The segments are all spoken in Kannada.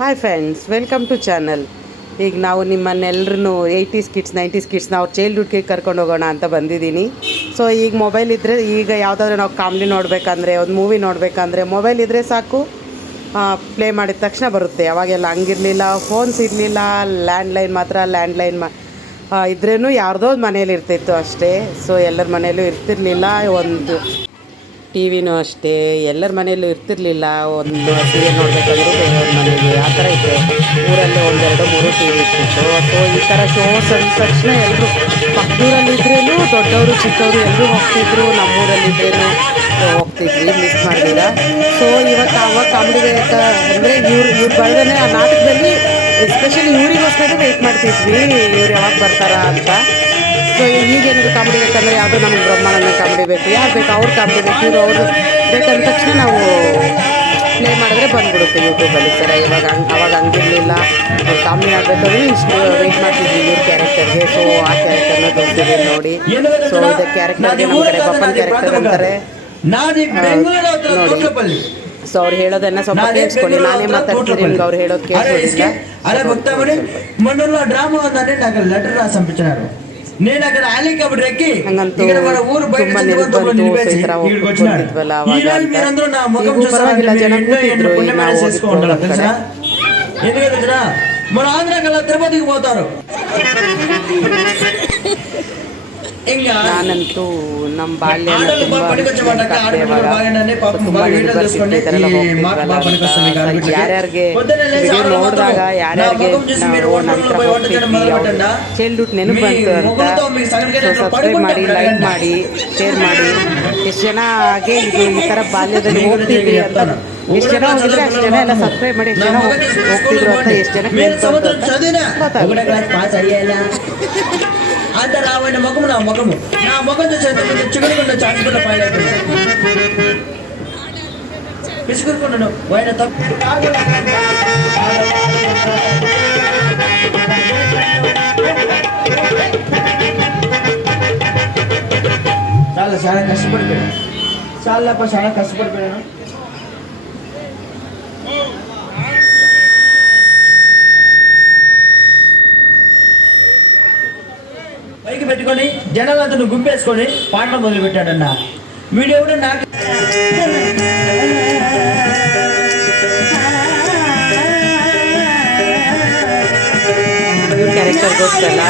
Hi friends, welcome to channel. ಈಗ ನಾವು ನಿಮ್ಮನ್ನೆಲ್ಲರೂ 80s ಕಿಡ್ಸ್ 90s ಕಿಡ್ಸ್ನ ಅವ್ರ ಚೈಲ್ಡ್ಹುಡ್ಗೆ ಕರ್ಕೊಂಡು ಹೋಗೋಣ ಅಂತ ಬಂದಿದ್ದೀನಿ. ಸೊ ಈಗ ಮೊಬೈಲ್ ಇದ್ದರೆ, ಈಗ ಯಾವುದಾದ್ರೂ ನಾವು ಕಾಮಿಡಿ ನೋಡಬೇಕಂದ್ರೆ, ಒಂದು ಮೂವಿ ನೋಡಬೇಕಂದ್ರೆ ಮೊಬೈಲ್ ಇದ್ದರೆ ಸಾಕು, ಪ್ಲೇ ಮಾಡಿದ ತಕ್ಷಣ ಬರುತ್ತೆ. ಅವಾಗೆಲ್ಲ ಹಂಗಿರಲಿಲ್ಲ, ಫೋನ್ಸ್ ಇರಲಿಲ್ಲ, ಲ್ಯಾಂಡ್ಲೈನ್ ಮಾತ್ರ. ಲ್ಯಾಂಡ್ಲೈನ್ ಇದ್ರೂ ಯಾರ್ದೋ ಮನೇಲಿ ಇರ್ತಿತ್ತು ಅಷ್ಟೇ. ಸೊ ಎಲ್ಲರ ಮನೆಯಲ್ಲೂ ಇರ್ತಿರ್ಲಿಲ್ಲ. ಒಂದು ಟಿ ವಿನೂ ಅಷ್ಟೇ, ಎಲ್ಲರ ಮನೆಯಲ್ಲೂ ಇರ್ತಿರ್ಲಿಲ್ಲ. ಒಂದು ಸೀರಿಯಲ್ ನೋಡಬೇಕಂದ್ರೂ ಬೇರೆಯವ್ರ ಮನೆಗೆ ಆ ಥರ ಇತ್ತು. ಊರಲ್ಲಿ ಒಂದೆರಡು ಮೂರು ಟಿ ವಿ ಇರ್ತಿತ್ತು. ಸೊ ಈ ಥರ ಶೋಸ್ ಅಂದ ತಕ್ಷಣ ಎಲ್ಲರೂ ಪಕ್ಕದೂರಲ್ಲಿದ್ರೇನು, ದೊಡ್ಡವರು ಚಿಕ್ಕವರು ಎಲ್ಲರೂ ಹೋಗ್ತಿದ್ರು. ನಮ್ಮೂರಲ್ಲಿದ್ರೇನು ಹೋಗ್ತಿದ್ವಿ, ಮಿಸ್ ಮಾಡಿದಿರ. ಸೊ ಇವತ್ತು ಅವಾಗ ಕಾಮಿಡಿ ಅಂದರೆ ಇವ್ರು ಬರೆದೇ ಆ ನಾಟಕದಲ್ಲಿ ಎಸ್ಪೆಷಲಿ ಇವರಿಗೋಸ್ಕರ ವೆಯ್ಟ್ ಮಾಡ್ತಿದ್ವಿ, ಇವ್ರು ಯಾವಾಗ ಬರ್ತಾರ ಅಂತ. ಸೊ ಈಗೇನಾದ್ರು ಕಾಮಿಡಿ ಬೇಕಂದರೆ ಯಾವುದೋ ನಮಗೆ ಬ್ರಹ್ಮಾನಂದ ಕಾಮಿಡಿ ಬೇಕು, ಯಾರು ಬೇಕು ಅವ್ರು ಕಾಮಿಡಿ ಬೇಕು, ಇವರು ಅವರು ಬೇಕಂದ ತಕ್ಷಣ ನಾವು ಪ್ಲೇ ಮಾಡಿದ್ರೆ ಬಂದ್ಬಿಡುತ್ತೆ ಯೂಟ್ಯೂಬಲ್ಲಿ. ಸರ ಅವಾಗ ಹಂಗಿರಲಿಲ್ಲ. ಅವ್ರು ಕಾಮಿಡಿ ಆಗಬೇಕಾದ್ರೂ ಇಷ್ಟು ವೆಯ್ಟ್ ಮಾಡ್ತಿದ್ವಿ ಇವ್ರ ಕ್ಯಾರೆಕ್ಟರ್ಗೆ. ಸೊ ಆ ಕ್ಯಾರೆಕ್ಟರ್ನ ತೋರಿಸಿದ್ದೀವಿ ನೋಡಿ. ಸೊ ಇದು ಕ್ಯಾರೆಕ್ಟರ್ಗೆ ನಮ್ಮ ಕಡೆ ಬಪ್ಪನ್ ಕ್ಯಾರೆಕ್ಟರ್ ಅಂತಾರೆ ನೋಡಿ. ಸೊ ಅವ್ರು ಹೇಳೋದನ್ನ ಸ್ವಲ್ಪ ಕೇಳಿಸ್ಕೊಳ್ಳಿ, ನಾನೇ ಮಾತಾಡ್ತೀನಿ, ನಿಮ್ಗೆ ಅವ್ರು ಹೇಳೋದು ಕೇಳಿಸೋದಿಲ್ಲ. ಹಂಗಂತೂ ತುಂಬ ನೆನಪು ಬಂತು. ಸೊ ಈ ಥರ ಹೋಗ್ತಿದ್ವಲ್ಲ ಅವಾಗ ಅಂತ. ಈಗೂ ಪರವಾಗಿಲ್ಲ, ಜನ ಕೂತಿದ್ರು. ಈಗ ನಾವು ಹೋಗಿದ್ಕೊಂಡು ನಾನಂತೂ ನಮ್ಮ ಬಾಲ್ಯ ತುಂಬ ಯಾರ್ಯಾರಿಗೆ ವಿಡಿಯೋ ನೋಡಿದಾಗ ಯಾರ್ಯಾರಿಗೆ ನಾವು ನಂತರ ಚೈಲ್ಡ್ಹುಡ್ ನೆನಪು ಬಂತು ಅಂತ. ಸೊ ಸಬ್ಸ್ಕ್ರೈಬ್ ಮಾಡಿ, ಲೈಕ್ ಮಾಡಿ, ಶೇರ್ ಮಾಡಿ. ಎಷ್ಟು ಜನ ಹಾಗೆ ಇದು ಈ ಥರ ಬಾಲ್ಯದಲ್ಲಿ ಹೋಗ್ತಿದ್ವಿ ಅಂತ, ಎಷ್ಟು ಜನ ಹೋಗಿದ್ರೆ ಅಷ್ಟು ಜನ ಎಲ್ಲ ಸಬ್ಸ್ಕ್ರೈಬ್ ಮಾಡಿ, ಎಷ್ಟು ಜನ ಹೋಗ್ತಿದ್ರು ಅಂತ, ಎಷ್ಟು ಜನ అంత రావైన ముఖము నా ముఖము చూసేంత చిగురుకున్న చాటుకున్న పైన పిసుకున్నాను ఆయన తప్పు చాలా కష్టపడిపోయాను. చాలా కష్టపడిపోయాను. పైకి పెట్టుకొని జనాలంతా గుంపేసుకొని పాటలు మొదలు పెట్టాడన్న. వీడియో కూడా నాకు ಕ್ಯಾರೆಕ್ಟರ್ ಗೊತ್ತಲ್ಲ.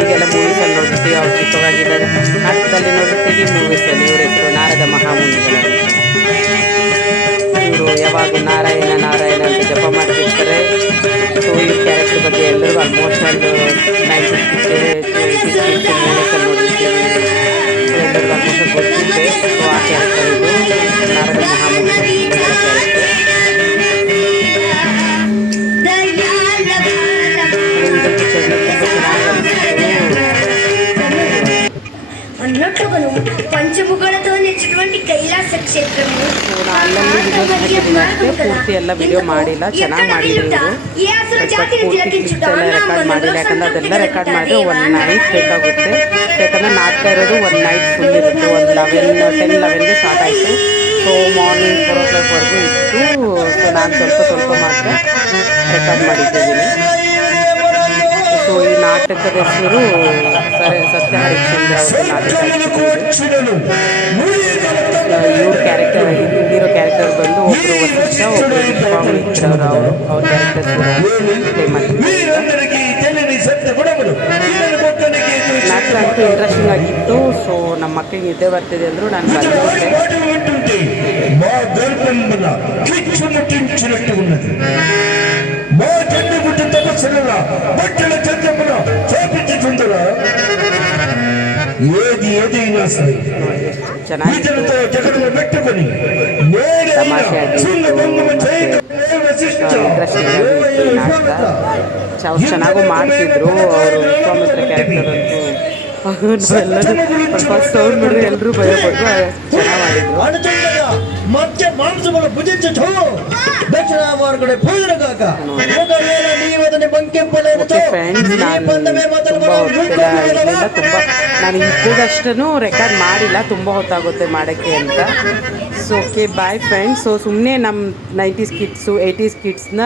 ಈಗೆಲ್ಲ ಮೂವೀಸಲ್ಲಿ ನೋಡ್ತೀವಿ, ಅವ್ರು ಚಿಕ್ಕವಾಗಿದ್ದಾಗ ನಾಟಕದಲ್ಲಿ ನೋಡ್ತೀವಿ, ಮೂವೀಸಲ್ಲಿ ಇವ್ರ ಹೆಸರು ನಾರದ ಮಹಾಮುನಿಗಳು. ಇವರು ಯಾವಾಗ ನಾರಾಯಣ ನಾರಾಯಣ ಅಂತ ಜಪ ಮಾಡ್ತಿರ್ತಾರೆ. ಸೊ ಈ ಕ್ಯಾರೆಕ್ಟರ್ ಬಗ್ಗೆ ಎಲ್ಲರಿಗೂ ಆಲ್ಮೋಸ್ಟ್ ಒಂದು 90s ಮೂವೀಸಲ್ಲಿ ನೋಡಿರ್ತೀವಿ. ಸೊ ಎಲ್ಲರಿಗೂ ಆಲ್ಮೋಸ್ಟ್ ಗೊತ್ತಿದೆ. ಸೊ ಆ ಕ್ಯಾರೆಕ್ಟರ್ ಇದು ನಾರದ ಮಹಾಮುನಿಗಳ ಕ್ಯಾರೆಕ್ಟರ್. అన్నట్టుగాను పంచముఖాలతో నిలిచినటువంటి కైలాస క్షేత్రము. ಪೂರ್ತಿ ಎಲ್ಲ ವಿಡಿಯೋ ಮಾಡಿಲ್ಲ, ಚೆನ್ನಾಗಿ ಮಾಡಿದ್ರು. ರೆಕಾರ್ಡ್ ಮಾಡಿಲ್ಲ, ಯಾಕಂದ್ರೆ ಅದೆಲ್ಲ ರೆಕಾರ್ಡ್ ಮಾಡಿದ್ರೆ 1 ನೈಟ್ ಬೇಕಾಗುತ್ತೆ. ಯಾಕಂದರೆ ನಾಟಕ ಇರೋದು 1 ನೈಟ್ ಫುಲ್ ಇರುತ್ತೆ. ಒಂದು 10-11ಗೆ ಸ್ಟಾರ್ಟ್ ಆಯಿತು. ಸೊ ಮಾರ್ನಿಂಗ್ 4 o'clockವರೆಗೂ ಇತ್ತು. ಸೊ ನಾನು ಸ್ವಲ್ಪ ಮಾತ್ರ ರೆಕಾರ್ಡ್ ಮಾಡಿಟ್ಟಿದ್ದೀನಿ. ಸೊ ಈ ನಾಟಕದ ಹೆಸರು ಸತ್ಯ ಹರಿಶ್ಚಂದ್ರ ಅವರ ನಾಟಕ. ಇವ್ರ ಕ್ಯಾರೆಕ್ಟರ್, ಹೀರೋ ಕ್ಯಾರೆಕ್ಟರ್ ಬಂದು ಒಬ್ಬರು ವಸಿಷ್ಠ, ಒಬ್ಬರು ವಿಶ್ವಾಮಿತ್ರವರು. ಅವ್ರ ಕ್ಯಾರೆಕ್ಟರ್ಸ್ ಪ್ಲೇ ಮಾಡ್ತಿದ್ದಾರೆ. ನಾಟಕ ಅಂತೂ ಇಂಟ್ರೆಸ್ಟಿಂಗ್ ಆಗಿತ್ತು. ಸೊ ನಮ್ಮ ಮಕ್ಕಳಿಗೆ ನಿದ್ದೆ ಬರ್ತಿದೆ ಅಂದರು ನಾನು ಬಂದ್ಬಿಟ್ಟೆ. ತಮಾಷೆ ಚೆನ್ನಾಗೂ ಮಾಡ್ತಿದ್ರು ಅವರು. ವಿಶ್ವಾಮಿತ್ರ ಕ್ಯಾರೆಕ್ಟರ್ ಅಂತೂ ಎಲ್ಲರೂ ಫಸ್ಟ್ ಸೌಂಡ್ ಮಾಡಿದ್ರೆ ಎಲ್ಲರೂ ಭಯಪಟ್ಟು ಚೆನ್ನಾಗಿ ಮಾಡಿದ್ರು. ಮತ್ತೆ ಮಾಂಸವನ್ನು ಭುಜಿಸಿತು ದಕ್ಷಿಣ ಮಾರ್ಗಡೆ ಭೋಜನಗಾಕ ನಾನು ಇದ್ದದಷ್ಟು ರೆಕಾರ್ಡ್ ಮಾಡಿಲ್ಲ, ತುಂಬ ಹೊತ್ತಾಗುತ್ತೆ ಮಾಡೋಕ್ಕೆ ಅಂತ. So okay bye friends. So ಸುಮ್ಮನೆ ನಮ್ಮ 90s ಕಿಡ್ಸು 80s ಕಿಡ್ಸ್ನ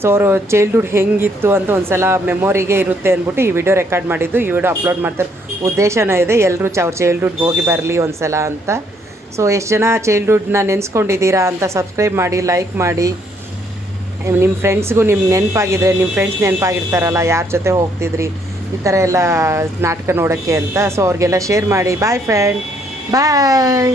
ಸೊ ಅವರು ಚೈಲ್ಡ್ಹುಡ್ ಹೆಂಗಿತ್ತು ಅಂತ ಒಂದು ಸಲ ಮೆಮೊರಿಗೆ ಇರುತ್ತೆ ಅಂದ್ಬಿಟ್ಟು ಈ ವಿಡಿಯೋ ರೆಕಾರ್ಡ್ ಮಾಡಿದ್ದು, ಈ ವಿಡಿಯೋ ಅಪ್ಲೋಡ್ ಮಾಡ್ತಾರೆ. ಉದ್ದೇಶನೇ ಇದೆ ಎಲ್ಲರೂ ಅವ್ರ ಚೈಲ್ಡ್ಹುಡ್ಗೆ ಹೋಗಿ ಬರಲಿ ಒಂದು ಸಲ ಅಂತ. ಸೊ ಎಷ್ಟು ಜನ ಚೈಲ್ಡ್ಹುಡ್ನ ನೆನೆಸ್ಕೊಂಡಿದ್ದೀರಾ ಅಂತ ಸಬ್ಸ್ಕ್ರೈಬ್ ಮಾಡಿ, ಲೈಕ್ ಮಾಡಿ. ನಿಮ್ಮ ಫ್ರೆಂಡ್ಸ್ಗೂ ನಿಮ್ಮ ನೆನಪಾಗಿದ್ರೆ, ನಿಮ್ಮ ಫ್ರೆಂಡ್ಸ್ ನೆನಪಾಗಿರ್ತಾರಲ್ಲ ಯಾರ ಜೊತೆ ಹೋಗ್ತಿದ್ರಿ ಈ ಥರ ಎಲ್ಲ ನಾಟಕ ನೋಡೋಕ್ಕೆ ಅಂತ. ಸೊ ಅವ್ರಿಗೆಲ್ಲ ಶೇರ್ ಮಾಡಿ. ಬಾಯ್ ಫ್ರೆಂಡ್, ಬಾಯ್.